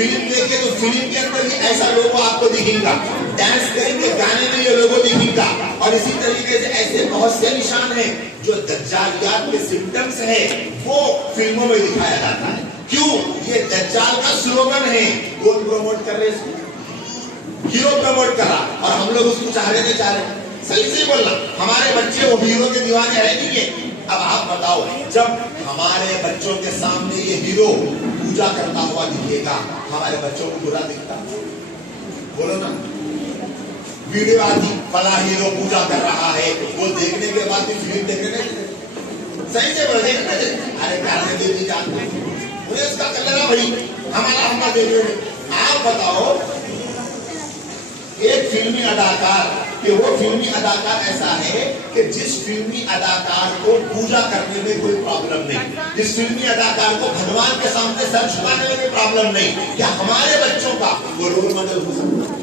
Film देखे तो film के अंदर भी ऐसा लोगो आपको दिखेगा, डांस करेंगे गाने में ये लोगो दिखेगा। और इसी तरीके से ऐसे बहुत से निशान हैं जो दज्जालियात के सिम्टम्स है वो फिल्मों में दिखाया जाता है। क्यों? ये दज्जाल का स्लोगन है। कौन प्रमोट कर रहे हैं? हीरो प्रमोट कर रहा, और हम लोग उसको चाह रहे नहीं चाह रहे। सही से बोलना, हमारे बच्चे वो हीरो के दीवाने है नहीं है। अब आप बताओ, जब हमारे बच्चों के सामने ये हीरो पूजा करता हुआ दिखेगा, हमारे बच्चों को बुरा दिखता? बोलो ना। वीडियो आती, फला हीरो पूजा कर रहा है, वो देखने के बाद भी फिल्म देखने नहीं। सही से बोल देखने, अरे करने दे दी जाती, मुझे इसका कलर भाई हमारा दे दे। आप बताओ, एक फिल्मी अदाकार, कि वो फिल्मी अदाकार ऐसा है कि जिस फिल्मी अदाकार को पूजा करने में कोई प्रॉब्लम नहीं, जिस फिल्मी अदाकार को भगवान के सामने सर झुकाने में कोई प्रॉब्लम नहीं, क्या हमारे बच्चों का वो रोल मॉडल हो सकता है?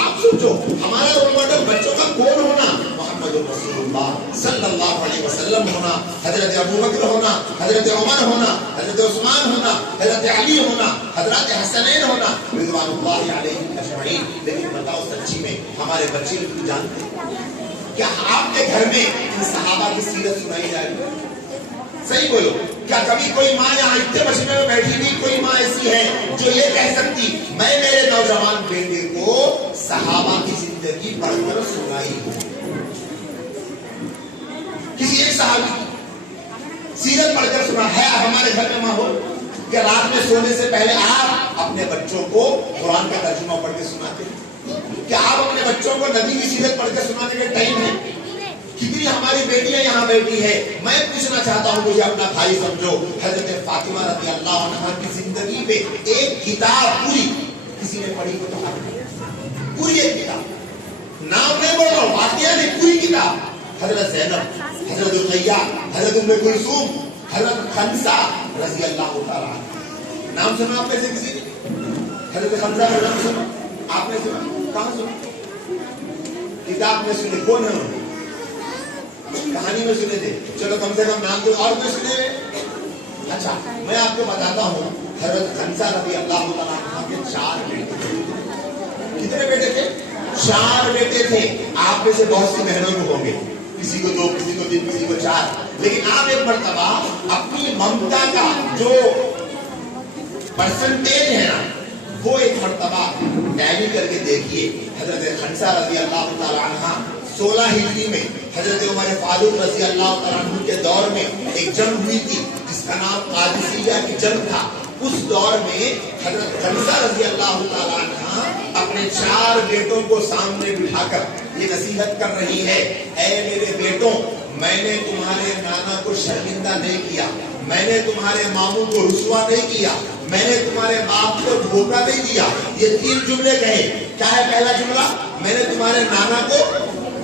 आप सोचो, हमारा रोल मॉडल बच्चों का कौन होना? मोहम्मद रसूलुल्लाह सल्लल्लाहु अलैहि वसल्लम होना, हजरत अबू बकर होना, हजरत उमर होना, हजरत उस्मान होना, हजरत अली होना, हजरत हसनैन होना, रिज़वानुल्लाहि अलैहिम अजमईन। लेकिन बताओ, सच्ची में हमारे बच्चे लोग जानते हैं क्या? आपके घर में इन सहाबा की सीरत सुनाई जा रही है? सही बोलो, क्या कभी कोई माँ यहाँ इतने मशीने में बैठी हुई कोई माँ ऐसी है जो ये कह सकती मैं मेरे नौजवान बेटे को सहाबा की जिंदगी पढ़कर सुनाई? किसी एक सहाबी की सीरत पढ़कर सुना है? हमारे घर में माहौल क्या रात में सोने से पहले आप अपने बच्चों को कुरान का तर्जुमा पढ़ के सुनाते हैं? क्या आप अपने बच्चों को नबी की सीरत पढ़कर सुनाने का टाइम है? कितनी हमारी बेटियां यहाँ बैठी है। मैं पूछना चाहता हूँ, मुझे अपना भाई समझो, हजरत फातिमा रज़ी अल्लाह अन्हा की जिंदगी पे एक किताब पूरी किसी ने पढ़ी हो तो? पूरी एक किताब, नाम नहीं बोल रहा हूँ, वाक़िया नहीं, पूरी किताब। हजरत ज़ैनब, हजरत रुक़ैया, हजरत उम्मे कुलसूम, हजरत खंसा रज़ी अल्लाह तआला, नाम सुना आप में से किसी ने? हजरत खंसा का नाम सुना आपने? सुना? कहाँ सुना? किताब में सुने? कौन है? कहानी में सुने थे, चलो कम से कम नाम तो और कोई सुने। अच्छा, मैं आपको बताता हूँ, हजरत खंसा रज़ी अल्लाह तआला अन्हा के 4 बेटे थे। कितने बेटे थे? 4 बेटे थे। आप में से बहुत सी बहनों को होंगे, किसी को 2, किसी को 3, किसी को 4। लेकिन आप एक मर्तबा अपनी ममता का जो परसेंटेज है ना, वो एक मर्तबा टैली करके देखिए। हजरत खंसा रज़ी अल्लाह तआला अन्हा 16 हिजरी में हजरत उमर फारूक रज़ी अल्लाह तआला अन्हु के दौर में एक जंग हुई थी जिसका नाम कादिसिया की जंग था। उस दौर में हजरत खंसा रज़ी अल्लाह तआला अन्हा अपने 4 बेटों को सामने बिठाकर ये नसीहत कर रही है, ऐ मेरे बेटों, मैंने तुम्हारे नाना को शर्मिंदा नहीं किया, मैंने तुम्हारे मामू को रुसवा नहीं किया, मैंने तुम्हारे बाप को धोखा नहीं दिया। ये 3 जुमले कहे। क्या है पहला जुमला? मैंने तुम्हारे नाना को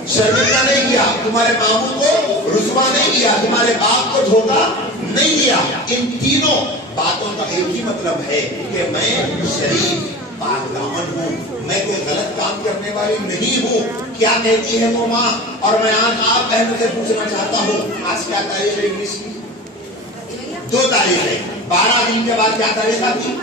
शर्मिंदा नहीं किया, तुम्हारे मामू को रुसवा नहीं किया, तुम्हारे बाप को धोखा नहीं दिया। इन तीनों बातों का एक ही मतलब है कि मैं शरीफ पाकदामन हूँ, मैं कोई गलत काम करने वाली नहीं हूँ। क्या कहती है वो माँ? और मैं आज आप बहनों से पूछना चाहता हूँ, आज क्या तारीख है इंग्लिश की? 2 तारीख है। 12 दिन के बाद क्या तारीख आती?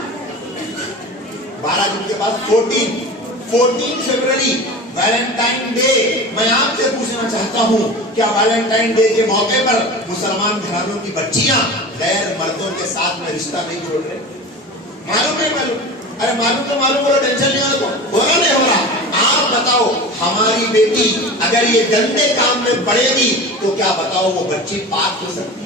12 दिन के बाद 14 फरवरी, वैलेंटाइन डे। मैं आपसे पूछना चाहता हूँ, क्या वैलेंटाइन डे के मौके पर मुसलमान घरानों की बच्चियां गैर मर्दों के साथ में रिश्ता नहीं जोड़ रहे? मालूम है? मालूम? अरे मालूम तो मालूम, बोलो, टेंशन नहीं हो रहा नहीं हो रहा। आप बताओ, हमारी बेटी अगर ये गंदे काम में पड़ेगी तो क्या बताओ वो बच्ची पाक हो सकती?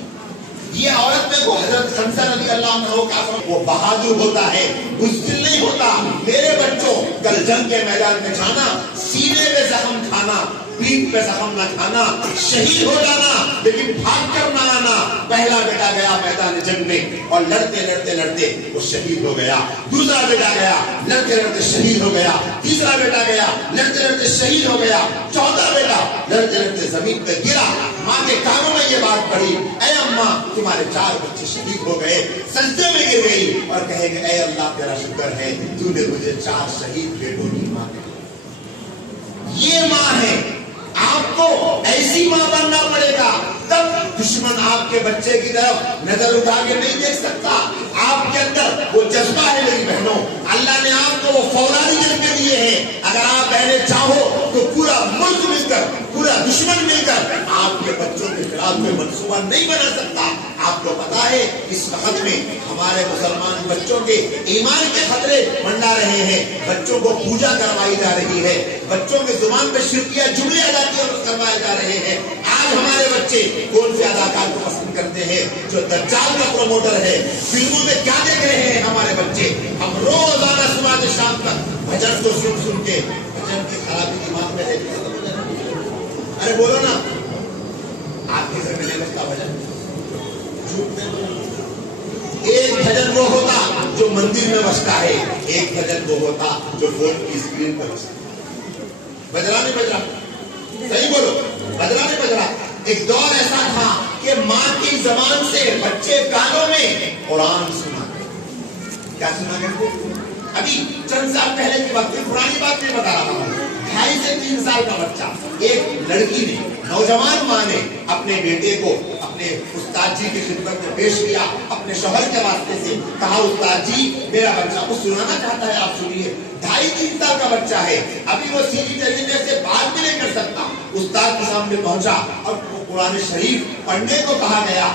ये औरत में वो हजरत खंसा रज़ी अल्लाह अन्हा का वो बहादुर होता है, बुज़दिल नहीं होता। मेरे बच्चों, कल जंग के मैदान में जाना, सीने पे जख्म खाना, पीठ पे जख्म न खाना, शहीद हो जाना, लेकिन भाग कर ना आना। पहला बेटा गया मैदान जंग में और लड़ते लड़ते लड़ते वो शहीद हो गया। दूसरा बेटा गया, लड़ते लड़ते शहीद हो गया। तीसरा बेटा गया, लड़ते लड़ते शहीद हो गया। चौथा बेटा लड़ते लड़ते जमीन पे गिरा। माँ के कानों में ये बात पड़ी, ऐ अम्मा, तुम्हारे 4 बच्चे शहीद हो गए। सजदे में गिर गई और कहेंगे, ऐ अल्लाह तेरा शुक्र है, तूने मुझे 4 शहीद बेटों की माँ दी। ये माँ है। आपको ऐसी माँ बनना पड़ेगा, तब दुश्मन आपके बच्चे की तरफ नजर उठा के नहीं देख सकता। आपके अंदर वो जज्बा है मेरी बहनों, अल्लाह दुश्मन मिलकर आपके बच्चों के खिलाफ कोई मंसूबा नहीं बना सकता। आपको पता है इस वक्त में हमारे मुसलमान बच्चों के ईमान के खतरे मंडा रहे हैं, बच्चों को पूजा करवाई जा रही है, बच्चों के जुबान पे शिरकिया जुमले अदा करवाए जा रहे हैं। आज हमारे बच्चे कौन से अदाकार को पसंद करते हैं? जो दज्जाल का प्रोमोटर है। फिल्मों में क्या देख रहे हैं हमारे बच्चे? हम रोजाना सुबह से शाम तक भजन को सुन सुन के भजन की खराबी दिमाग में है। अरे बोलो ना, आपके घर में नहीं बजता भजन? झूठ नहीं बोलो। एक भजन वो होता जो मंदिर में बजता है, एक भजन वो होता जो फोन की स्क्रीन पर बजता है। बज रहा नहीं बज रहा? सही बोलो, बज रहा नहीं बज रहा? एक दौर ऐसा था कि माँ की जबान से बच्चे कानों में कुरान सुना करते। क्या सुना करते? अभी चंद साल पहले की बात, पुरानी बात नहीं बता रहा हूँ। 2.5 से 3 साल का बच्चा, एक लड़की ने, नौजवान माँ ने अपने बेटे को अपने उस्ताद जी की खिदमत में पेश किया, अपने शौहर के वास्ते से कहा, उस्ताद जी मेरा बच्चा कुछ सुनाना चाहता है, आप सुनिए। 2.5-3 साल का बच्चा है, अभी वो सीधी तरीके से बात भी नहीं कर सकता। उस्ताद के सामने पहुंचा और कुरान शरीफ पढ़ने को कहा गया।